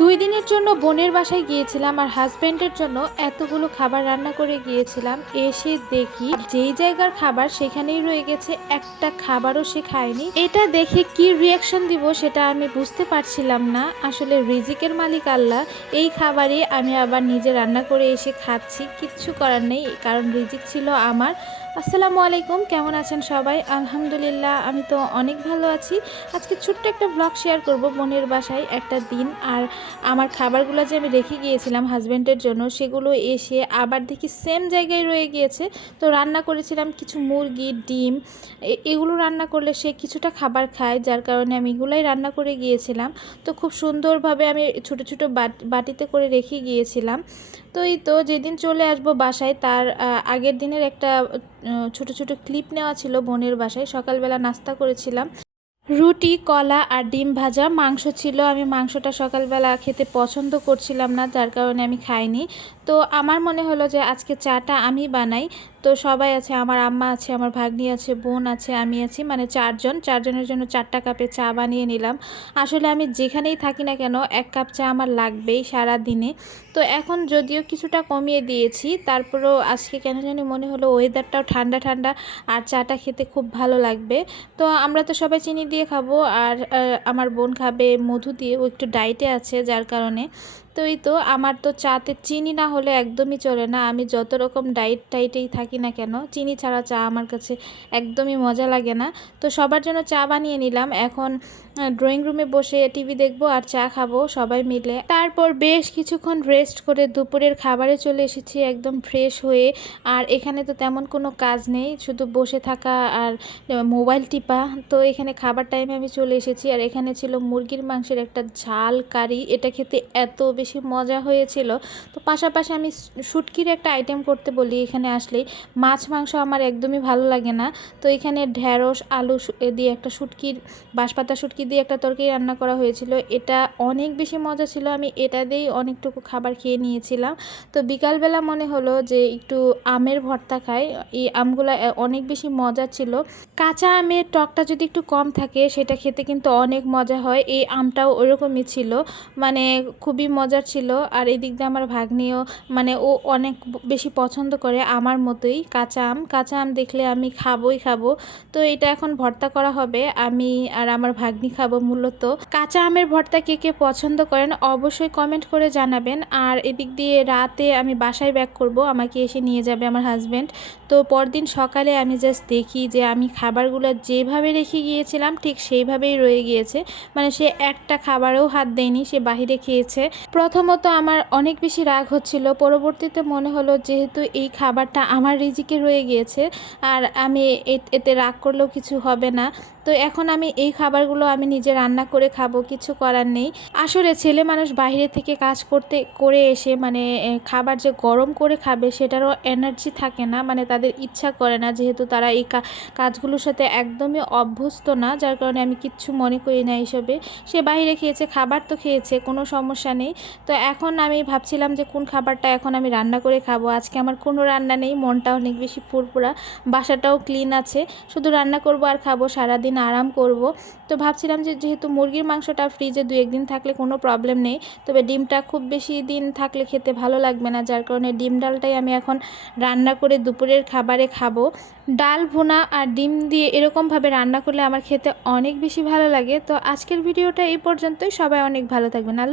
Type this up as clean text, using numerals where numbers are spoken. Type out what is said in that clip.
2 দিনের জন্য বোনের বাসায় গিয়েছিলাম আর হাজব্যান্ডের জন্য এতগুলো খাবার রান্না করে গিয়েছিলাম। এসে দেখি যেই জায়গার খাবার সেখানেই রয়ে গেছে, একটা খাবারও সে খায়নি। এটা দেখে কি রিয়াকশন দিব সেটা আমি বুঝতে পারছিলাম না। আসলে রিজিকের মালিক আল্লাহ, এই খাবারই আমি আবার নিজে রান্না করে এসে খাচ্ছি। কিচ্ছু করার নেই, কারণ রিজিক ছিল আমার। আসসালামু আলাইকুম, কেমন আছেন সবাই? আলহামদুলিল্লাহ, আমি তো অনেক ভালো আছি। আজকে ছোট্ট একটা ব্লগ শেয়ার করব বোনের বাসায় একটা দিন। আর আমার খাবারগুলো যে আমি রেখে গিয়েছিলাম হাজব্যান্ডের জন্য, সেগুলো এসে আবার দেখি সেম জায়গায় রয়ে গিয়েছে। তো রান্না করেছিলাম কিছু মুরগি, ডিম, এগুলো রান্না করলে সে কিছুটা খাবার খায়, যার কারণে আমি এগুলাই রান্না করে গিয়েছিলাম। তো খুব সুন্দরভাবে আমি ছোটো ছোটো বাটিতে করে রেখে গিয়েছিলাম। তো এই তো যেদিন চলে আসবো বাসায়, তার আগের দিনের একটা ছোট ছোট ক্লিপ নেওয়া ছিল বোনের বাসায়। সকালবেলা নাস্তা করেছিলাম রুটি, কলা আর ডিম ভাজা। মাংস ছিল, আমি মাংসটা সকালবেলা খেতে পছন্দ করছিলাম না, যার কারণে আমি খাইনি। তো আমার মনে হলো যে আজকে চাটা আমি বানাই। তো সবাই আছে, আমার আম্মা আছে, আমার ভাগ্নি আছে, বোন আছে, আমি আছি, মানে চারজনের জন্য 4টা কাপে চা বানিয়ে নিলাম। আসলে আমি যেখানেই থাকি না কেন 1 কাপ চা আমার লাগবেই সারা দিনে। তো এখন যদিও কিছুটা কমিয়ে দিয়েছি, তারপরেও আজকে কেন জানি মনে হলো ওয়েদারটাও ঠান্ডা ঠান্ডা আর চাটা খেতে খুব ভালো লাগবে। তো আমরা তো সবাই চিনি দিয়ে খাবো, আর আমার বোন খাবে মধু দিয়ে, ও একটু ডায়েটে আছে যার কারণে। তো এই তো আমার তো চাতে চিনি না হলে একদমই চলে না। আমি যত রকম টাইটেই থাকি না কেন, চিনি ছাড়া চা আমার কাছে একদমই মজা লাগে না। তো সবার জন্য চা বানিয়ে নিলাম। এখন ড্রয়িং রুমে বসে টিভি দেখবো আর চা খাবো সবাই মিলে। তারপর বেশ কিছুক্ষণ রেস্ট করে দুপুরের খাবারে চলে এসেছি একদম ফ্রেশ হয়ে। আর এখানে তো তেমন কোনো কাজ নেই, শুধু বসে থাকা আর মোবাইল টিপা। তো এখানে খাবার টাইমে আমি চলে এসেছি, আর এখানে ছিল মুরগির মাংসের একটা ঝাল কারি। এটা খেতে এত বেশি মজা হয়েছিল। তো পাশাপাশি আমি শুটকির একটা আইটেম করতে বলি এখানে আসলেই। মাছ মাংস আমার একদমই ভালো লাগে না। তো এখানে ঢেঁড়স আলু দিয়ে একটা শুটকির, বাঁশপাতা শুটকি দিয়ে একটা তরকারি রান্না করা হয়েছিল। এটা অনেক বেশি মজা ছিল, আমি এটা দিয়েই অনেকটুকু খাবার খেয়ে নিয়েছিলাম। তো বিকালবেলা মনে হলো যে একটু আমের ভর্তা খাই। এই আমগুলো অনেক বেশি মজা ছিল। কাঁচা আমের টকটা যদি একটু কম থাকে সেটা খেতে কিন্তু অনেক মজা হয়। এই আমটাও ওরকমই ছিল, মানে খুবই মজার ছিল। আর এদিক দিয়ে আমার ভাগ্নিও, মানে ও অনেক বেশি পছন্দ করে আমার মতোই কাঁচা আম দেখলে আমি খাবোই খাবো। তো এটা এখন ভর্তা করা হবে, আমি আর আমার ভাগ্নি খাবো মূলত। কাঁচা আমের ভর্তা কে কে পছন্দ করেন অবশ্যই কমেন্ট করে জানাবেন। আর এদিক দিয়ে রাতে আমি বাসায় ব্যাক করব, আমাকে এসে নিয়ে যাবে আমার হাজব্যান্ড। তো পরদিন সকালে আমি জাস্ট দেখি যে আমি খাবারগুলো যেভাবে রেখে গিয়েছিলাম ঠিক সেইভাবেই রয়ে গিয়েছে। মানে সে একটা খাবারেও হাত দেয়নি, সে বাহিরে খেয়েছে। প্রথমত আমার অনেক বেশি রাগ হচ্ছিল, পরবর্তীতে মনে হলো যেহেতু এই খাবারটা আমার রিজিকে রয়ে গিয়েছে আর আমি এতে রাগ করলেও কিছু হবে না। তো এখন আমি এই খাবারগুলো আমি নিজে রান্না করে খাবো, কিছু করার নেই। আসলে ছেলে মানুষ বাইরে থেকে কাজ করে এসে মানে খাবার যে গরম করে খাবে সেটারও এনার্জি থাকে না, মানে তাদের ইচ্ছা করে না, যেহেতু তারা এই কাজগুলোর সাথে একদমই অভ্যস্ত না, যার কারণে আমি কিচ্ছু মনে করি না এইসবে। সে বাইরে খেয়েছে, খাবার তো খেয়েছে, কোনো সমস্যা নেই। তো এখন আমি ভাবছিলাম যে কোন খাবারটা এখন আমি রান্না করে খাবো। আজকে আমার কোনো রান্না নেই, মনটা অনেক বেশি ফুরফুরা, বাসাটাও ক্লিন আছে, শুধু রান্না করব আর খাবো, সারাদিন আরাম করব। তো ভাবছিলাম যে যেহেতু মুরগির মাংসটা ফ্রিজে 2-1 দিন থাকলে কোনো প্রবলেম নেই, তবে ডিমটা খুব বেশি দিন থাকলে খেতে ভালো লাগবে না, যার কারণে ডিম ডালটাই আমি এখন রান্না করে দুপুরের খাবারে খাবো। ডাল ভুনা আর ডিম দিয়ে এরকমভাবে রান্না করলে আমার খেতে অনেক বেশি ভালো লাগে। তো আজকের ভিডিওটা এই পর্যন্তই, সবাই অনেক ভালো থাকবেন। আল্লাহ।